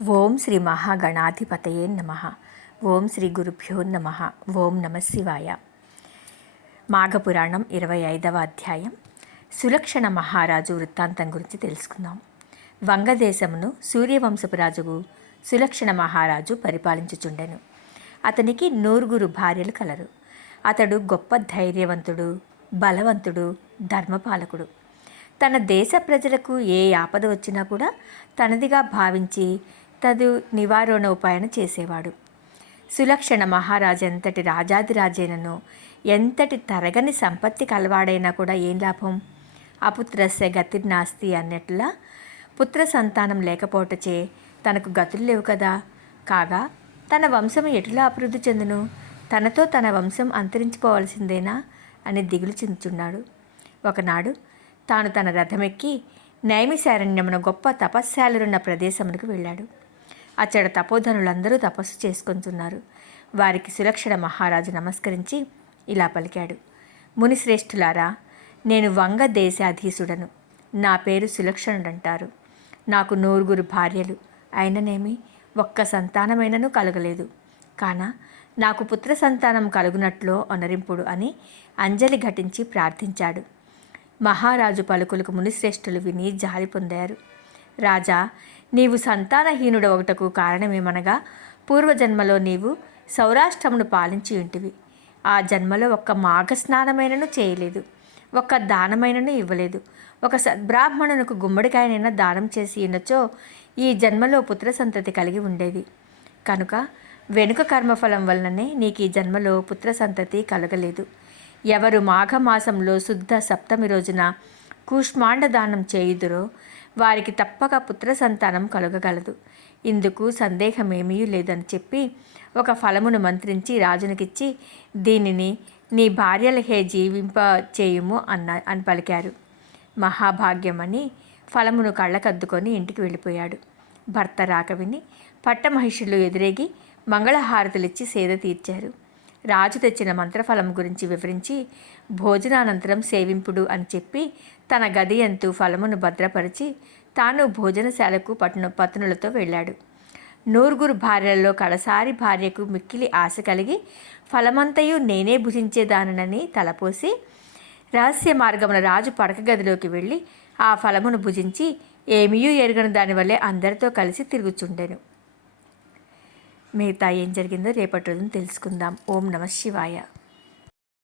ఓం శ్రీ మహాగణాధిపతయే నమః. ఓం శ్రీ గురుభ్యో నమః. ఓం నమః శివాయ. మాఘపురాణం 25వ అధ్యాయం సులక్షణ మహారాజు వృత్తాంతం గురించి తెలుసుకుందాం. వంగదేశమును సూర్యవంశపు రాజుకు సులక్షణ మహారాజు పరిపాలించుచుండెను. అతనికి 9 భార్యలు కలరు. అతడు గొప్ప ధైర్యవంతుడు, బలవంతుడు, ధర్మపాలకుడు. తన దేశ ప్రజలకు ఏ ఆపద వచ్చినా కూడా తనదిగా భావించి తదు నివారణ ఉపాయన చేసేవాడు. సులక్షణ మహారాజు ఎంతటి రాజాదిరాజైనను, ఎంతటి తరగని సంపత్తి కలవాడైనా కూడా ఏం లాభం? అపుత్రస్య గతిర్నాస్తి అన్నట్లా పుత్ర సంతానం లేకపోవటచే తనకు గతులు లేవు కదా. కాగా తన వంశం ఎటులా అభివృద్ధి చెందును? తనతో తన వంశం అంతరించిపోవలసిందేనా అని దిగులు చెందుచున్నాడు. ఒకనాడు తాను తన రథమెక్కి నైమిశారణ్యమున గొప్ప తపశ్శాలురున్న ప్రదేశమునకు వెళ్ళాడు. అచ్చట తపోధనులందరూ తపస్సు చేసుకుంటున్నారు. వారికి సులక్షణ మహారాజు నమస్కరించి ఇలా పలికాడు: మునిశ్రేష్ఠులారా, నేను వంగ దేశాధీసుడను. నా పేరు సులక్షణుడంటారు. నాకు 9 భార్యలు అయిననేమి ఒక్క సంతానమైనను కలగలేదు. కాన నాకు పుత్ర సంతానం కలుగునట్లో అనరింపుడు అని అంజలి ఘటించి ప్రార్థించాడు. మహారాజు పలుకులకు మునిశ్రేష్ఠులు విని జాలి పొందారు. రాజా, నీవు సంతానహీనుడొకటకు కారణమేమనగా పూర్వజన్మలో నీవు సౌరాష్ట్రమును పాలించి ఉంటివి. ఆ జన్మలో ఒక్క మాఘస్నానమైనను చేయలేదు, ఒక్క దానమైనను ఇవ్వలేదు. ఒక సద్బ్రాహ్మణునికి గుమ్మడికాయనైనా దానం చేసి ఉన్నచో ఈ జన్మలో పుత్ర సంతతి కలిగి ఉండేది. కనుక వెనుక కర్మఫలం వలననే నీకు ఈ జన్మలో పుత్ర సంతతి కలగలేదు. ఎవరు మాఘమాసంలో శుద్ధ సప్తమి రోజున కూష్మాండ దానం చేయుదురో వారికి తప్పక పుత్ర సంతానం కలగగలదు. ఇందుకు సందేహమేమీ లేదని చెప్పి ఒక ఫలమును మంత్రించి రాజునికిచ్చి, దీనిని నీ భార్యలహే జీవింప చేయుము అని పలికారు. మహాభాగ్యమని ఫలమును కళ్ళకద్దుకొని ఇంటికి వెళ్ళిపోయాడు. భర్త రాక విని పట్టమహిషులు ఎదురేగి మంగళహారతులిచ్చి సేద తీర్చారు. రాజు తెచ్చిన మంత్రఫలం గురించి వివరించి భోజనానంతరం సేవింపుడు అని చెప్పి తన గది ఎంతు ఫలమును భద్రపరిచి తాను భోజనశాలకు పత్నులతో వెళ్ళాడు. 9 భార్యలలో కడసారి భార్యకు మిక్కిలి ఆశ కలిగి ఫలమంతయు నేనే భుజించేదానని తలపోసి రహస్య మార్గమున రాజు పడక గదిలోకి వెళ్ళి ఆ ఫలమును భుజించి ఏమీయూ ఎరుగని దానివల్లే అందరితో కలిసి తిరుగుచుండెను. మిగతా ఏం జరిగిందో రేపటి రోజున తెలుసుకుందాం. ఓం నమః శివాయ.